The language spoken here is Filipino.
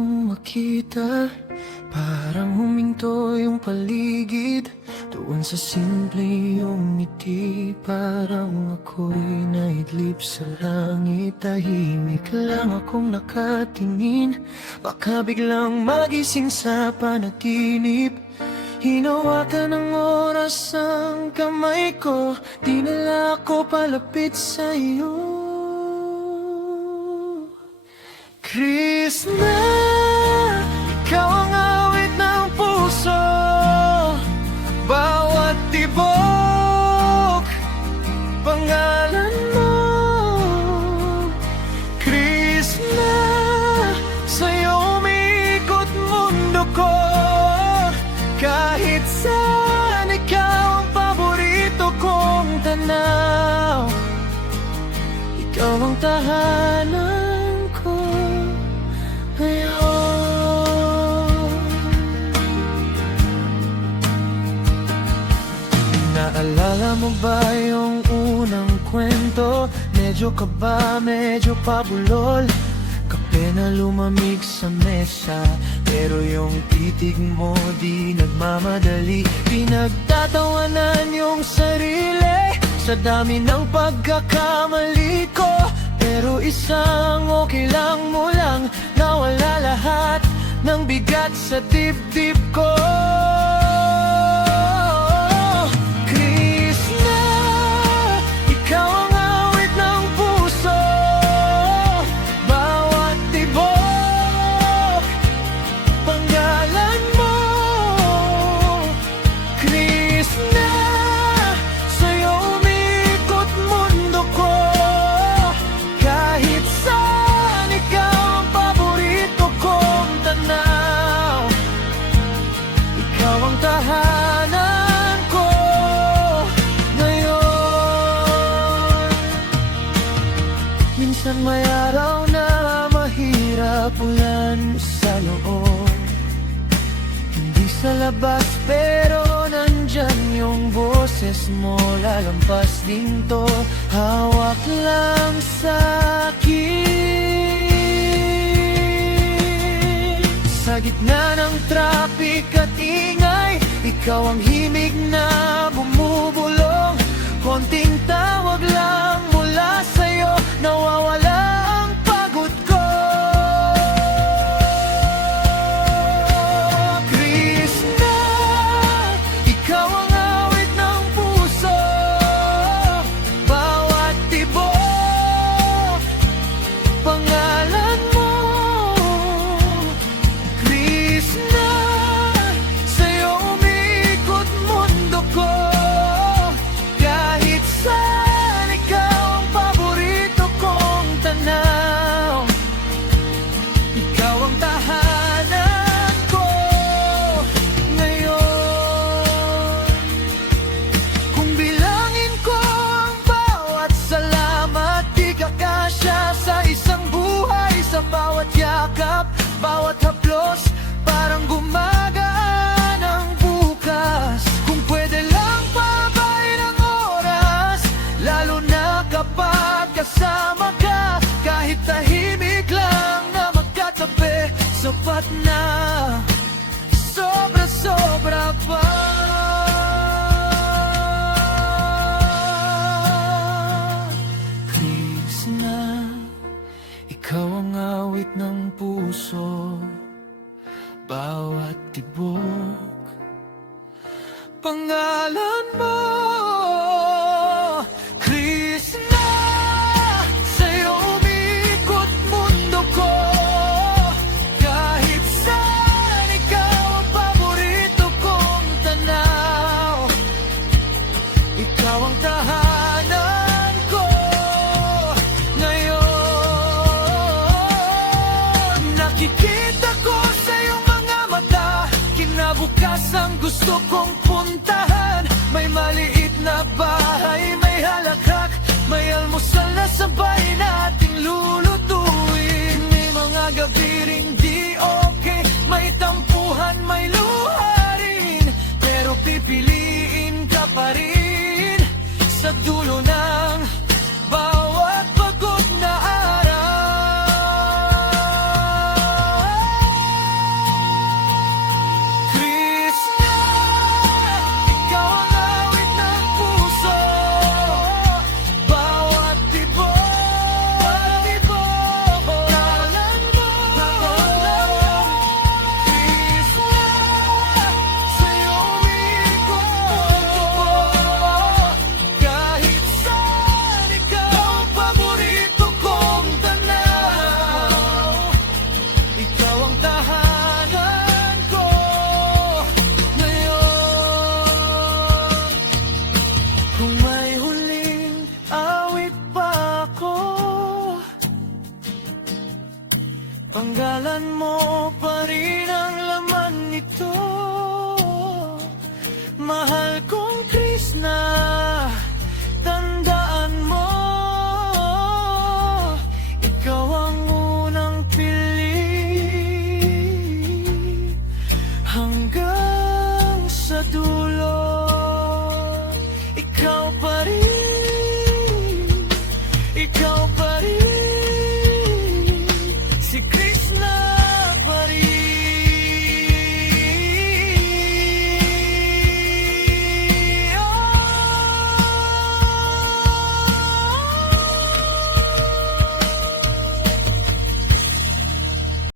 nang makita, parang huminto yung paligid. Doon sa simple yung ngiti, parang ako'y naidlip sa langit. Tahimik lang akong nakatingin, baka biglang magising sa panaginip. Hinawakan ng oras ang kamay ko, dinala ko palapit sa iyo. Krishna, ikaw ang awit ng puso, bawat tibok, pangalan mo. Krishna, sa'yo umiikot mundo ko, kahit saan ikaw ang paborito kong tanaw. Ikaw ang tahanan ko ngayon. Naalala mo ba yung unang kwento? Medyo kaba, medyo pabulol, kape na lumamig sa mesa, pero yung titig mo di nagmamadali. Pinagtatawanan yung sarili sa dami ng pagkakamali ko, pero isang okay lang mo lang, nawala lahat ng bigat sa dibdib ko. Krishna, ikaw ang awit ng puso, bawat tibok, pangalan mo. Krishna, sa'yo umikot mundo ko, kahit saan ikaw ang paborito kong tanaw. Ikaw ang tahanan ko ngayon. Minsan may araw na mahirap ulan sa loob, hindi sa labas pero nandyan yung boses mo, lalampas din to, hawak lang sa'kin. Sa gitna ng traffic at ingay, ikaw ang himig na bumubulong, konting tawag lang mula sa'yo, nawawala ang pagod ko. Krishna, ikaw ang awit ng puso, bawat tibok, pangalan mo. Krishna, sa'yo umikot mundo ko, kahit saan ikaw ang paborito kong tanaw. Ikaw ang tahanan ko ngayon. Kung bilangin ko ang bawat salamat, di kakasya sa isang buhay. Sa bawat yakap, bawat haplos, parang gumagaan ang bukas. Kung pwede lang pabain ang oras, lalo na kapag kasama ka, kahit tahimik lang na magkatabi, sapat na, sobra-sobra pa. Krishna, ikaw ang awit ng puso, bawat tibok, pangalan mo. Krishna, sa'yo umikot mundo ko, kahit saan ikaw ang paborito kong tanaw. Ikaw ang tahanan ko ngayon. Nakikita ko sa iyong mga mata, kinabukasan gusto kong puntahan. May maliit na bahay, may halakhak, may almusal na sabay nating lulutuin. May mga gabi ring di okay, may tampuhan, may luha rin, pero pipiliin ka pa rin sa dulo ng bawat pagod na araw. pa rin ang laman nito. Mahal kong Krishna,